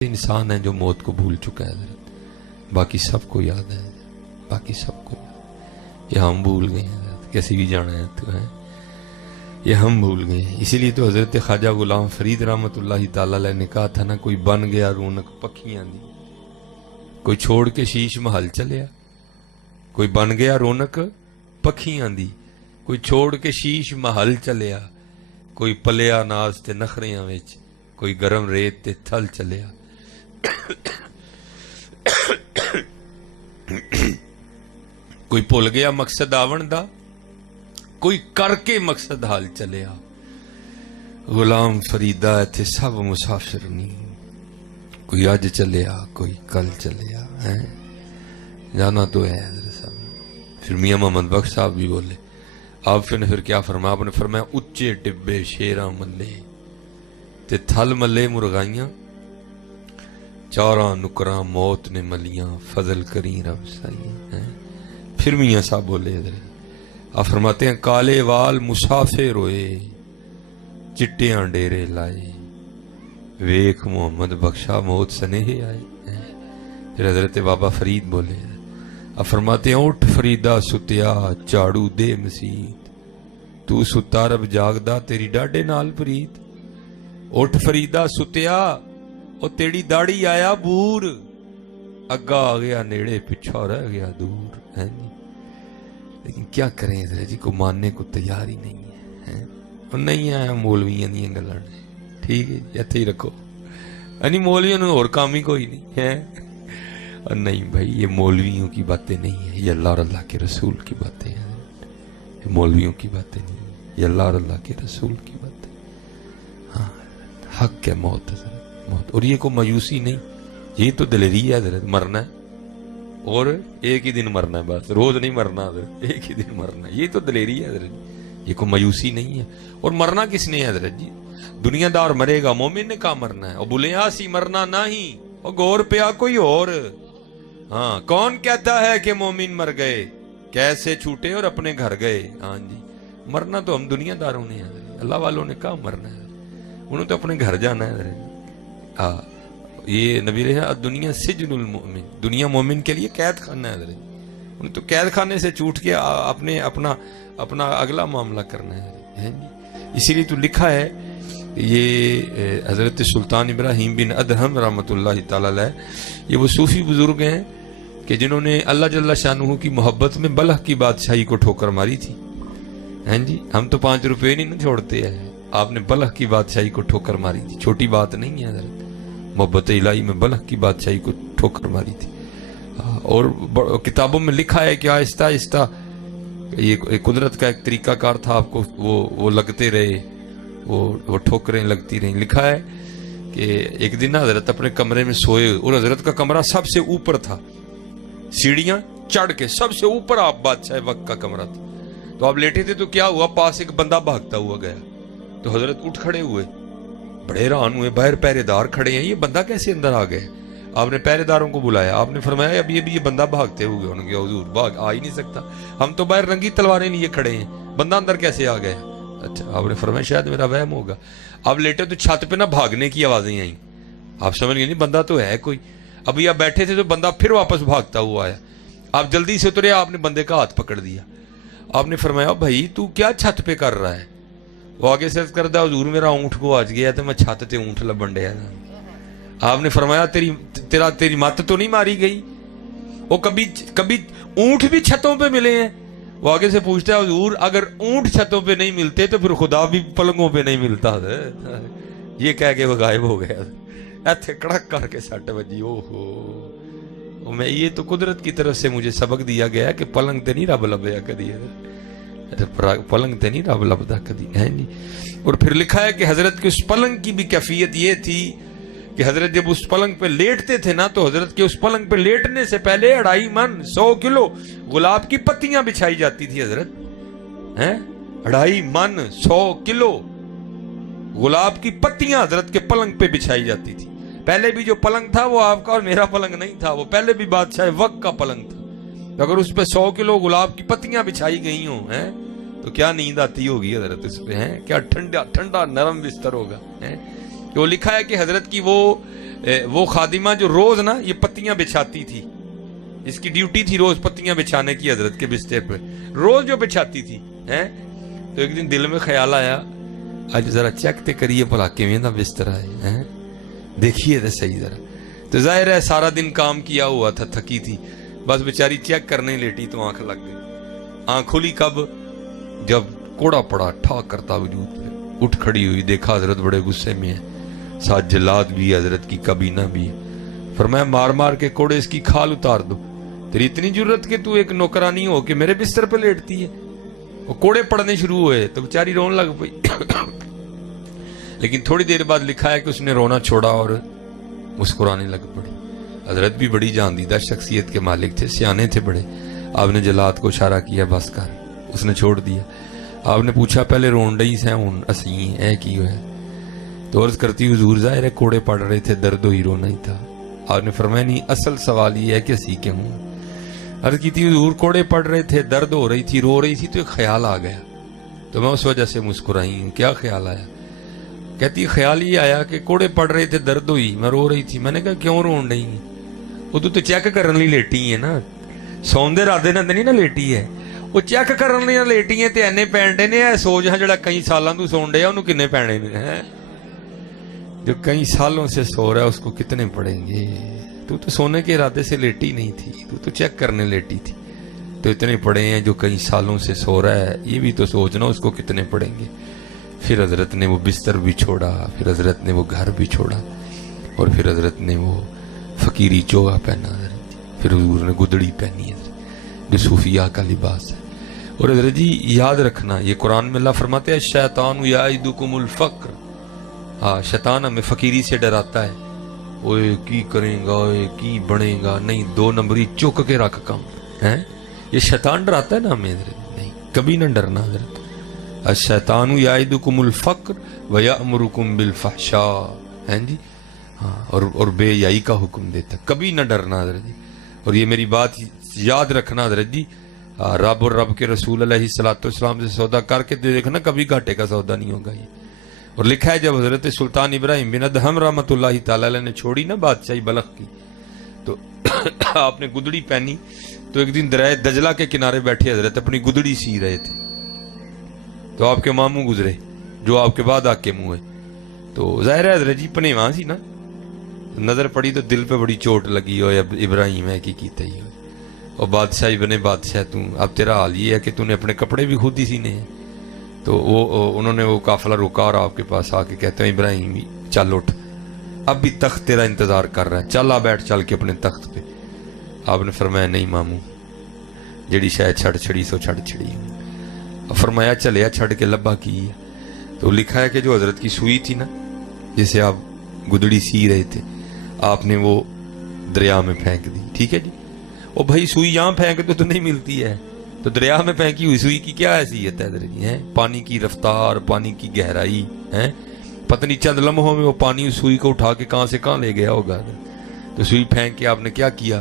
انسان ہے جو موت کو بھول چکا ہے حضرت، باقی سب کو یاد ہے، باقی سب کو یاد۔ یہ ہم بھول گئے ہیں حضرت، کیسے بھی جانا ہے تو ہے، یہ ہم بھول گئے ہیں۔ اسی لیے تو حضرت خواجہ غلام فرید رحمۃ اللہ تعالی علیہ نے کہا تھا نا، کوئی بن گیا رونق پکھیاں دی، کوئی چھوڑ کے شیش محل چلیا، کوئی بن گیا رونق پکھیاں دی، کوئی چھوڑ کے شیش محل چلیا، کوئی پلیا ناز تے نخریاں وچ، کوئی گرم ریت تے تھل چلیا۔ کوئی بھول گیا مقصد آون دا، کوئی کر کے مقصد حال چلیا۔ غلام فریدا ایتھے سب مسافر نہیں، کوئی اج چلیا کوئی کل چلیا ہے، جانا تو ہے حضرت صاحب۔ پھر میاں محمد بخش صاحب بھی بولے، آپ نے پھر کیا فرمایا؟ آپ نے فرمایا اچے ٹبے شیراں ملے تے تھل ملے مرغائیاں، چاراں نکراں موت نے ملیاں، فضل کریں رب سائیاں۔ پھر میاں صاحب بولے حضرت، آپ فرماتے ہیں کالے وال مسافر ہوئے، چٹیاں ڈیرے لائے، ویکھ محمد بخشا موت سنیہ آئے۔ پھر حضرت بابا فرید بولے، آپ فرماتے ہیں اٹھ فریدا ستیا چاڑو دے مسیت، تو ستا رب جاگدا تیری ڈاڈے نال پرید۔ اٹھ فریدا ستیا او تیری داڑی آیا بور، اگا آ گیا نیڑے پچھا رہ گیا دور ہے جی۔ لیکن کیا کریں حضرت جی، کو ماننے کو تیار ہی نہیں ہے، اور نہیں آیا مولویاں دیا گلاں نے، ٹھیک ہے ایتھے ہی رکھو، یعنی مولویوں نے اور کام ہی کوئی نہیں ہے۔ اور نہیں بھائی، یہ مولویوں کی باتیں نہیں ہیں، یہ اللہ اور اللہ کے رسول کی باتیں ہیں، یہ مولویوں کی باتیں نہیں ہیں، یہ اللہ اور اللہ کے رسول کی باتیں۔ ہاں حق ہے موت حضرت، موت، اور یہ کوئی مایوسی نہیں، یہ تو دلیری ہے حضرت، مرنا ہے اور ایک ہی دن مرنا ہے، بس روز نہیں مرنا حضرت، ایک ہی دن مرنا ہے، یہ تو دلیری ہے حضرت، یہ کوئی مایوسی نہیں ہے۔ اور مرنا کس نے ہے حضرت جی؟ دنیا دار مرے گا، مومن نے کہاں مرنا ہے؟ اور بلیا سی مرنا نہیں، اور گور پیا کوئی اور۔ ہاں کون کہتا ہے کہ مومن مر گئے، کیسے چھوٹے اور اپنے گھر گئے۔ ہاں جی، مرنا تو ہم دنیا داروں نے ہے، اللہ والوں نے کہاں مرنا ہے، انہوں تو اپنے گھر جانا ہے حضرت۔ ہاں یہ نبی رہا دنیا سجن المؤمن، دنیا مومن کے لیے قید خانہ ہے حضرت، انہیں تو قید خانے سے چھوٹ کے اپنا اگلا معاملہ کرنا ہے۔ اسی لیے تو لکھا ہے، یہ حضرت سلطان ابراہیم بن ادہم رحمۃ اللہ تعالی علیہ، یہ وہ صوفی بزرگ ہیں کہ جنہوں نے اللہ جل شانہ کی محبت میں بلخ کی بادشاہی کو ٹھوکر ماری تھی۔ ہیں جی، ہم تو 5 روپے نہیں چھوڑتے ہیں، آپ نے بلخ کی بادشاہی کو ٹھوکر ماری تھی، چھوٹی بات نہیں ہے حضرت، محبت الہی میں بلخ کی بادشاہی کو ٹھوکر ماری تھی۔ اور کتابوں میں لکھا ہے کہ آہستہ آہستہ یہ قدرت کا ایک طریقہ کار تھا، آپ کو وہ لگتے رہے، وہ ٹھوکریں لگتی رہیں۔ لکھا ہے کہ ایک دن حضرت اپنے کمرے میں سوئے، اور حضرت کا کمرہ سب سے اوپر تھا، سیڑھیاں چڑھ کے سب سے اوپر آپ بادشاہ وقت کا کمرہ تھا۔ تو آپ لیٹے تھے تو کیا ہوا، پاس ایک بندہ بھاگتا ہوا گیا، تو حضرت اٹھ کھڑے ہوئے، بڑے حیران ہوئے، باہر پہرے دار کھڑے ہیں، یہ بندہ کیسے اندر آ گئے؟ آپ نے پہرے داروں کو بلایا، آپ نے فرمایا ابھی یہ بندہ بھاگتے ہوئے، انہوں نے کہا حضور بھاگ آ ہی نہیں سکتا، ہم تو باہر رنگی تلواریں لیے کھڑے ہیں، بندہ اندر کیسے آ گیا؟ اچھا، آپ نے فرمایا شاید میرا وہم ہوگا۔ اب لیٹے تو چھت پہ نہ بھاگنے کی آوازیں آئیں، آپ سمجھ گئے نہیں بندہ تو ہے کوئی۔ ابھی آپ بیٹھے تھے تو بندہ پھر واپس بھاگتا ہوا آیا، آپ جلدی سے اترے، آپ نے بندے کا ہاتھ پکڑ دیا، آپ نے فرمایا بھائی تو کیا چھت پہ کر رہا ہے؟ وہ آگے سے عرض کردا حضور میرا اونٹ کو آج گیا تو میں چھت تے اونٹ لبن ڈیا۔ آپ نے فرمایا تیری مت تو نہیں ماری گئی؟ وہ کبھی اونٹ بھی چھتوں پہ ملے ہیں؟ وہ آگے سے پوچھتا ہے حضور اگر اونٹ چھتوں پہ نہیں ملتے تو پھر خدا بھی پلنگوں پہ نہیں ملتا۔ یہ کہہ کے وہ غائب ہو گیا، ایتھے کڑک کر کے سٹ بجی۔ اوہو، میں یہ تو قدرت کی طرف سے مجھے سبق دیا گیا کہ پلنگ تے نہیں رب لبیا کدی، پلنگ تے نہیں رب لبدا کدی ہے نہیں۔ اور پھر لکھا ہے کہ حضرت کے اس پلنگ کی بھی کیفیت یہ تھی کہ حضرت جب اس پلنگ پہ لیٹتے تھے نا، تو حضرت کے اس پلنگ پہ لیٹنے سے پہلے 2.5 من 100 کلو گلاب کی پتیاں بچھائی جاتی تھی حضرت، 2.5 من 100 کلو گلاب کی پتیاں حضرت کے پلنگ پہ بچھائی جاتی تھی۔ پہلے بھی جو پلنگ تھا وہ آپ کا اور میرا پلنگ نہیں تھا، وہ پہلے بھی بادشاہ وقت کا پلنگ تھا۔ اگر اس پہ 100 کلو گلاب کی پتیاں بچھائی گئی ہوں تو کیا نیند آتی ہوگی حضرت اس پہ، کیا ٹھنڈا ٹھنڈا نرم بستر ہوگا۔ کہ وہ لکھا ہے کہ حضرت کی وہ خادمہ جو روز نا یہ پتیاں بچھاتی تھی، اس کی ڈیوٹی تھی روز پتیاں بچھانے کی حضرت کے بستر پہ، روز جو بچھاتی تھی تو ایک دن دل میں خیال آیا آج ذرا چیک تے کریے بھلا کیویں دا بستر ہے، دیکھیے تو صحیح ذرا۔ تو ظاہر ہے سارا دن کام کیا ہوا تھا، تھکی تھی، بس بیچاری چیک کرنے لیٹی تو آنکھ لگ گئی۔ آنکھ کھلی کب؟ جب کوڑا پڑا ٹھا کرتا وجود پہ اٹھ کھڑی ہوئی، دیکھا حضرت بڑے غصے میں ہیں، ساتھ جلاد بھی حضرت کی کابینہ بھی ہے۔ فرمایا مار مار کے کوڑے اس کی کھال اتار دو، تیری اتنی جرت کہ تو ایک نوکرانی ہو کے میرے بستر پہ لیٹتی ہے۔ وہ کوڑے پڑنے شروع ہوئے تو بیچاری رون لگ پئی لیکن تھوڑی دیر بعد لکھا ہے کہ اس نے رونا چھوڑا اور مسکرانے لگ پڑی۔ حضرت بھی بڑی جاندیدہ شخصیت کے مالک تھے، سیانے تھے بڑے۔ آپ نے جلاد کو اشارہ کیا بس کر، اس نے چھوڑ دیا۔ آپ نے پوچھا پہلے رون ڈئی سے ہوں اسی اے کی ہوئے؟ تو عرض کرتی حضور ظاہر ہے کوڑے پڑ رہے تھے، درد ہوئی رونا ہی تھا۔ آپ نے فرمایا نہیں، اصل سوال یہ ہے کہ اسی کے ہوں۔ عرض کی تھی حضور کوڑے پڑ رہے تھے، درد ہو رہی تھی، رو رہی تھی، تو ایک خیال آ گیا تو میں اس وجہ سے مسکرائی ہوں۔ کیا خیال آیا؟ کہتی خیال یہ آیا کہ کوڑے پڑ رہے تھے، درد ہوئی، میں رو رہی تھی۔ میں نے کہا کیوں رون رہی ہیں؟ وہ تو چیک کرنے لی لیٹی ہے نا، سوندے رادے نہ نہیں نا لیٹی ہے، وہ چیک کرنے لی لیٹی ہیں تے اینے پینڈے نے۔ سوچ ہاں جڑا کئی سالاں تو سون ڈیا انہوں کنے پینے ہیں؟ جو کئی سالوں سے سو رہا ہے اس کو کتنے پڑیں گے؟ تو سونے کے ارادے سے لیٹی نہیں تھی، تو چیک کرنے لیٹی تھی، تو اتنے پڑے ہیں۔ جو کئی سالوں سے سو رہا ہے یہ بھی تو سوچنا اس کو کتنے پڑیں گے۔ پھر حضرت نے وہ بستر بھی چھوڑا، پھر حضرت نے وہ گھر بھی چھوڑا، اور پھر حضرت نے وہ فقیری چوغا پہنا، پھر حضور نے گدڑی پہنی ہے جو صوفیاء کا لباس ہے۔ اور حضرت جی یاد رکھنا، یہ قرآن میں اللہ فرماتے ہیں الشیطان یعدکم الفقر، شیطان ہمیں فقیری سے ڈراتا ہے، اوے کی کریں گا، اوے کی بنے گا، نہیں 2 نمبری چک کے رکھ کام ہے، یہ شیطان ڈراتا ہے نا ہمیں حضرت، نہیں کبھی نہ ڈرنا حضرت۔ الشیطان یعدکم الفقر ویأمرکم بالفحشاء، ہیں جی، اور بے حیائی کا حکم دیتا، کبھی نہ ڈرنا حضرت جی۔ اور یہ میری بات یاد رکھنا حضرت جی، رب اور رب کے رسول علیہ السلام سے سودا کر کے دیکھنا، کبھی گھاٹے کا سودا نہیں ہوگا یہ۔ اور لکھا ہے جب حضرت سلطان ابراہیم بن ادہم رحمۃ اللہ تعالی علیہ نے چھوڑی نا بادشاہی بلخ کی، تو آپ نے گدڑی پہنی، تو ایک دن دریائے دجلہ کے کنارے بیٹھے حضرت اپنی گدڑی سی رہے تھے، تو آپ کے ماموں گزرے جو آپ کے بعد آ کے منہ ہے، تو ظاہر ہے حضرت جی پنیواں سی نا، نظر پڑی تو دل پہ بڑی چوٹ لگی ہو، ابراہیم ہے کی کیتا ہی ہو، اور بادشاہی بنے بادشاہ تو اب تیرا حال یہ ہے کہ تو نے اپنے کپڑے بھی خود ہی سینے ہیں۔ تو انہوں نے وہ قافلہ روکا اور آپ کے پاس آ کے کہتے ہیں ابراہیم چل اٹھ، اب بھی تخت تیرا انتظار کر رہا ہے، چل آ بیٹھ چل کے اپنے تخت پہ۔ آپ نے فرمایا نہیں ماموں، جڑی شاید چھڑ چھڑی سو چھڑ چھڑی ہوں۔ فرمایا چلیا چھڑ کے لبا کی ہے۔ تو لکھا ہے کہ جو حضرت کی سوئی تھی نا جسے آپ گدڑی سی رہے تھے، آپ نے وہ دریا میں پھینک دی، ٹھیک ہے جی۔ وہ بھائی سوئی یہاں پھینک تو نہیں ملتی ہے، تو دریا میں پھینکی ہوئی سوئی کی کیا حیثیت ہے حضرت جی؟ پانی کی رفتار، پانی کی گہرائی ہے، پتہ نہیں چند لمحوں میں وہ پانی اس سوئی کو اٹھا کے کہاں سے کہاں لے گیا ہوگا۔ تو سوئی پھینک کے آپ نے کیا کیا؟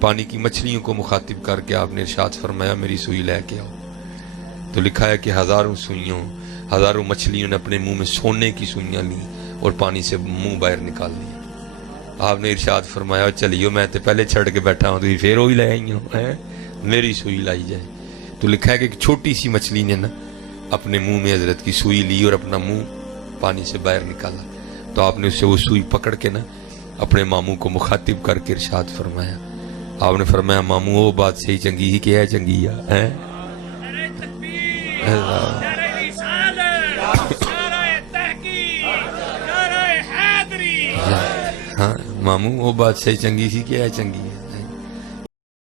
پانی کی مچھلیوں کو مخاطب کر کے آپ نے ارشاد فرمایا میری سوئی لے کے آؤ۔ تو لکھا ہے کہ ہزاروں مچھلیوں نے اپنے منہ میں سونے کی سوئیاں لیں اور پانی سے منہ باہر نکال لیا۔ آپ نے ارشاد فرمایا چلیو میں تو پہلے چھڑ کے بیٹھا ہوں، تو پھر وہی لے آئی ہوں، میری سوئی لائی جائے۔ تو لکھا ہے کہ ایک چھوٹی سی مچھلی نے نا اپنے منہ میں حضرت کی سوئی لی اور اپنا منہ پانی سے باہر نکالا، تو آپ نے اس سے وہ سوئی پکڑ کے نا اپنے ماموں کو مخاطب کر کے ارشاد فرمایا۔ آپ نے فرمایا ماموں وہ بات صحیح چنگی ہی کہ ہے چنگی ہے۔ ہاں ماموں وہ بات صحیح چنگی سی کہ ہے چنگی ہے۔